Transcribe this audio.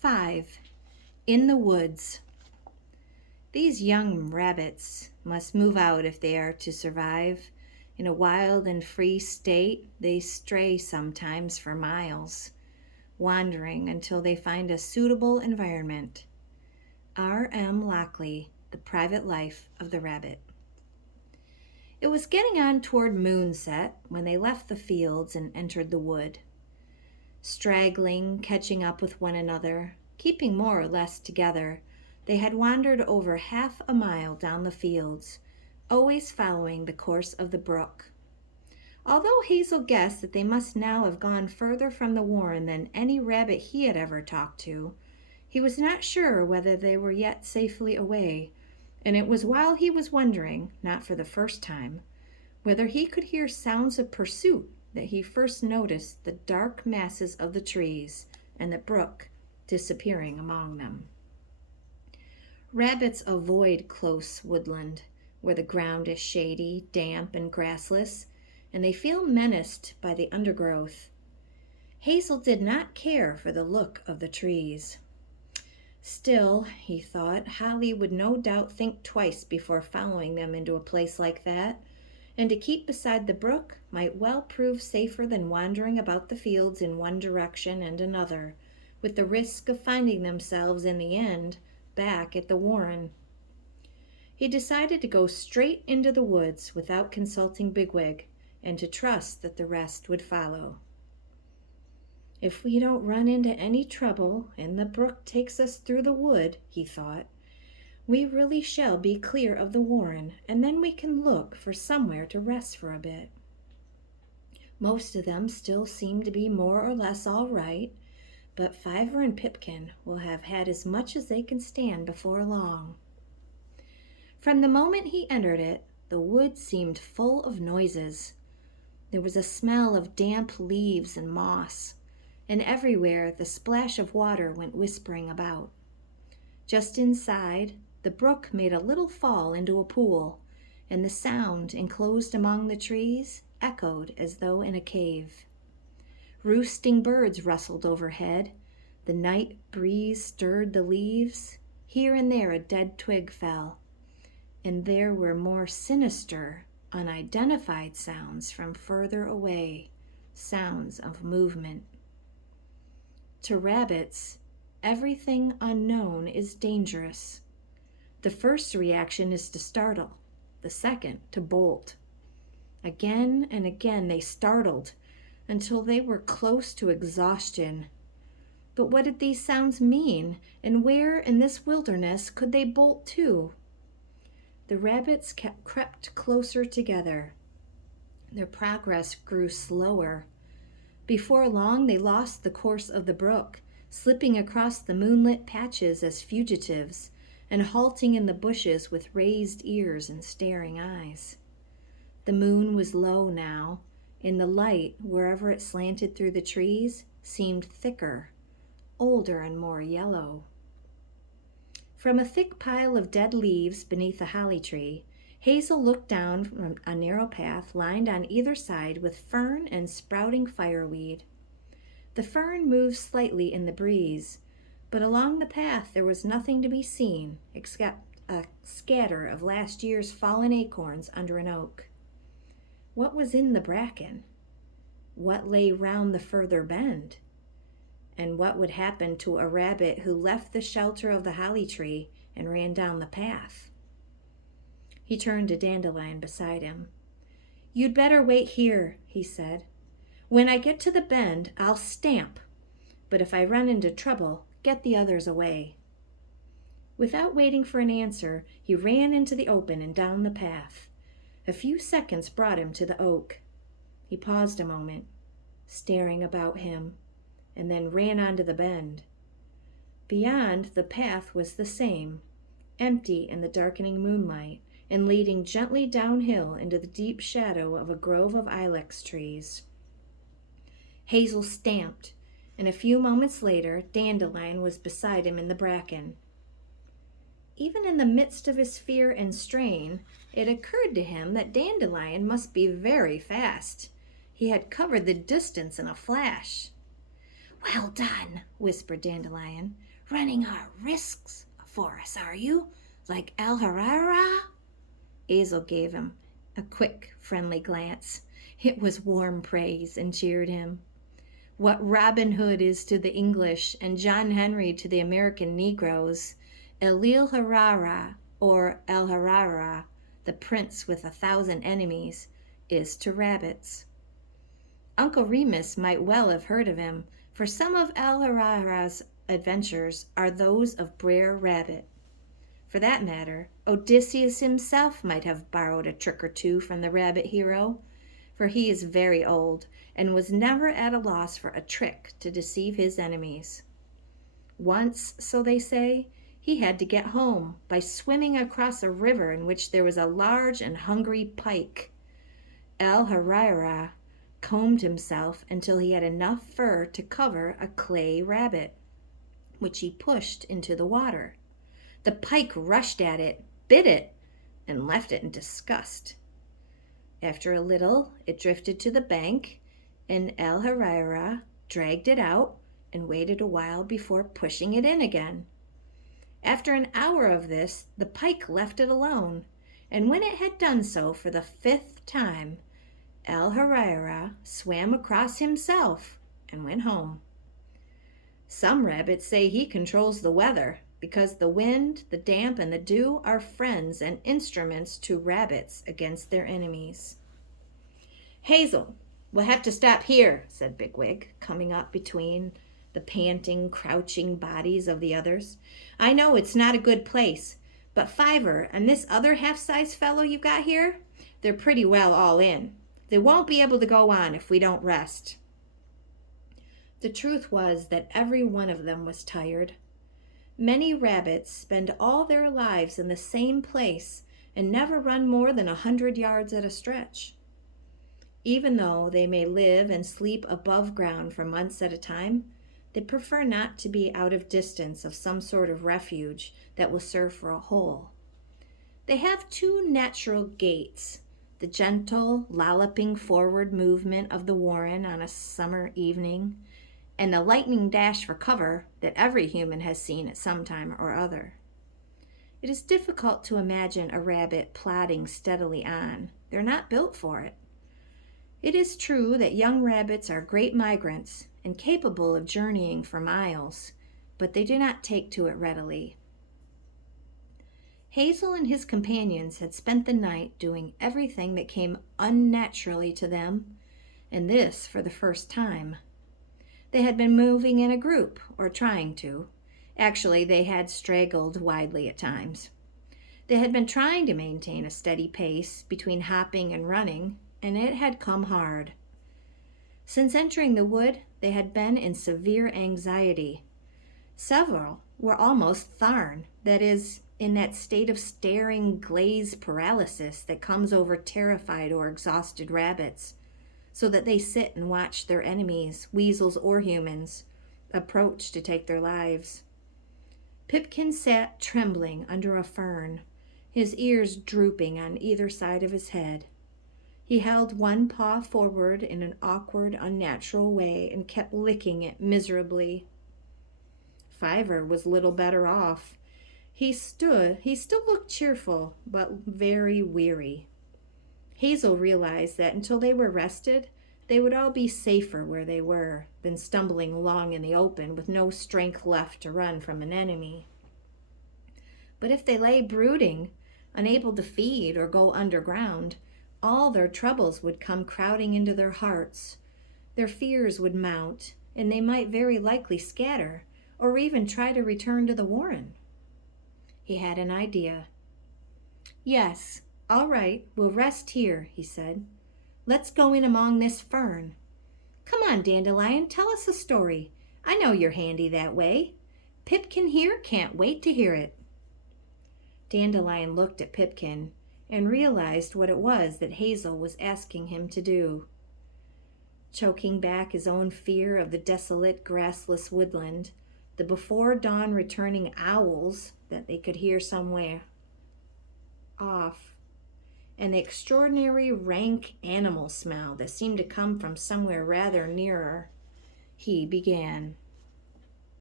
5. In the woods. These young rabbits must move out if they are to survive. In a wild and free state, they stray sometimes for miles, wandering until they find a suitable environment. R. M. Lockley, The Private Life of the Rabbit. It was getting on toward moonset when they left the fields and entered the wood. Straggling, catching up with one another, keeping more or less together, they had wandered over half a mile down the fields, always following the course of the brook. Although Hazel guessed that they must now have gone further from the warren than any rabbit he had ever talked to, he was not sure whether they were yet safely away, and it was while he was wondering, not for the first time, whether he could hear sounds of pursuit that he first noticed the dark masses of the trees and the brook disappearing among them. Rabbits avoid close woodland, where the ground is shady, damp, and grassless, and they feel menaced by the undergrowth. Hazel did not care for the look of the trees. Still, he thought, Holly would no doubt think twice before following them into a place like that, and to keep beside the brook might well prove safer than wandering about the fields in one direction and another, with the risk of finding themselves in the end back at the warren. He decided to go straight into the woods without consulting Bigwig, and to trust that the rest would follow. If we don't run into any trouble and the brook takes us through the wood, he thought, we really shall be clear of the warren, and then we can look for somewhere to rest for a bit. Most of them still seem to be more or less all right, but Fiver and Pipkin will have had as much as they can stand before long. From the moment he entered it, the wood seemed full of noises. There was a smell of damp leaves and moss, and everywhere the splash of water went whispering about. Just inside, the brook made a little fall into a pool, and the sound, enclosed among the trees, echoed as though in a cave. Roosting birds rustled overhead. The night breeze stirred the leaves. Here and there a dead twig fell. And there were more sinister, unidentified sounds from further away, sounds of movement. To rabbits, everything unknown is dangerous. The first reaction is to startle, the second to bolt. Again and again they startled until they were close to exhaustion. But what did these sounds mean, and where in this wilderness could they bolt to? The rabbits crept closer together. Their progress grew slower. Before long they lost the course of the brook, slipping across the moonlit patches as fugitives, and halting in the bushes with raised ears and staring eyes. The moon was low now, and the light, wherever it slanted through the trees, seemed thicker, older and more yellow. From a thick pile of dead leaves beneath a holly tree, Hazel looked down from a narrow path lined on either side with fern and sprouting fireweed. The fern moved slightly in the breeze, but along the path there was nothing to be seen except a scatter of last year's fallen acorns under an oak. What was in the bracken? What lay round the further bend? And what would happen to a rabbit who left the shelter of the holly tree and ran down the path? He turned to Dandelion beside him. "You'd better wait here," he said. "When I get to the bend, I'll stamp. But if I run into trouble, get the others away." Without waiting for an answer, he ran into the open and down the path. A few seconds brought him to the oak. He paused a moment, staring about him, and then ran on to the bend. Beyond, the path was the same, empty in the darkening moonlight, and leading gently downhill into the deep shadow of a grove of ilex trees. Hazel stamped, and a few moments later Dandelion was beside him in the bracken. Even in the midst of his fear and strain, it occurred to him that Dandelion must be very fast. He had covered the distance in a flash. "Well done," whispered Dandelion. "Running our risks for us, are you? Like El Herrera?" Hazel gave him a quick, friendly glance. It was warm praise and cheered him. What Robin Hood is to the English and John Henry to the American Negroes, El Herrera, or El Herrera, the prince with 1,000 enemies, is to rabbits. Uncle Remus might well have heard of him, for some of El Herrera's adventures are those of Brer Rabbit. For that matter, Odysseus himself might have borrowed a trick or two from the rabbit hero, for he is very old and was never at a loss for a trick to deceive his enemies. Once, so they say, he had to get home by swimming across a river in which there was a large and hungry pike. El Herrera combed himself until he had enough fur to cover a clay rabbit, which he pushed into the water. The pike rushed at it, bit it, and left it in disgust. After a little, it drifted to the bank, and El Herrera dragged it out and waited a while before pushing it in again. After an hour of this, the pike left it alone, and when it had done so for the 5th time, El Herrera swam across himself and went home. Some rabbits say he controls the weather, because the wind, the damp, and the dew are friends and instruments to rabbits against their enemies. "Hazel, we'll have to stop here," said Bigwig, coming up between the panting, crouching bodies of the others. "I know it's not a good place, but Fiver and this other half-size fellow you've got here, they're pretty well all in. They won't be able to go on if we don't rest." The truth was that every one of them was tired. Many rabbits spend all their lives in the same place and never run more than 100 yards at a stretch. Even though they may live and sleep above ground for months at a time, they prefer not to be out of distance of some sort of refuge that will serve for a hole. They have 2 natural gaits: the gentle, lolloping forward movement of the warren on a summer evening, and the lightning dash for cover that every human has seen at some time or other. It is difficult to imagine a rabbit plodding steadily on. They're not built for it. It is true that young rabbits are great migrants and capable of journeying for miles, but they do not take to it readily. Hazel and his companions had spent the night doing everything that came unnaturally to them, and this for the first time. They had been moving in a group, or trying to. Actually, they had straggled widely at times. They had been trying to maintain a steady pace between hopping and running, and it had come hard. Since entering the wood, they had been in severe anxiety. Several were almost tharn, that is, in that state of staring glaze paralysis that comes over terrified or exhausted rabbits, so that they sit and watch their enemies, weasels or humans, approach to take their lives. Pipkin sat trembling under a fern, his ears drooping on either side of his head. He held one paw forward in an awkward, unnatural way and kept licking it miserably. Fiver was little better off. He still looked cheerful, but very weary. Hazel realized that until they were rested, they would all be safer where they were than stumbling along in the open with no strength left to run from an enemy. But if they lay brooding, unable to feed or go underground, all their troubles would come crowding into their hearts. Their fears would mount, and they might very likely scatter, or even try to return to the warren. He had an idea. "Yes, all right, we'll rest here," he said. "Let's go in among this fern. Come on, Dandelion, tell us a story. I know you're handy that way. Pipkin here can't wait to hear it." Dandelion looked at Pipkin and realized what it was that Hazel was asking him to do. Choking back his own fear of the desolate, grassless woodland, the before-dawn returning owls that they could hear somewhere off, and the extraordinary rank animal smell that seemed to come from somewhere rather nearer, He began.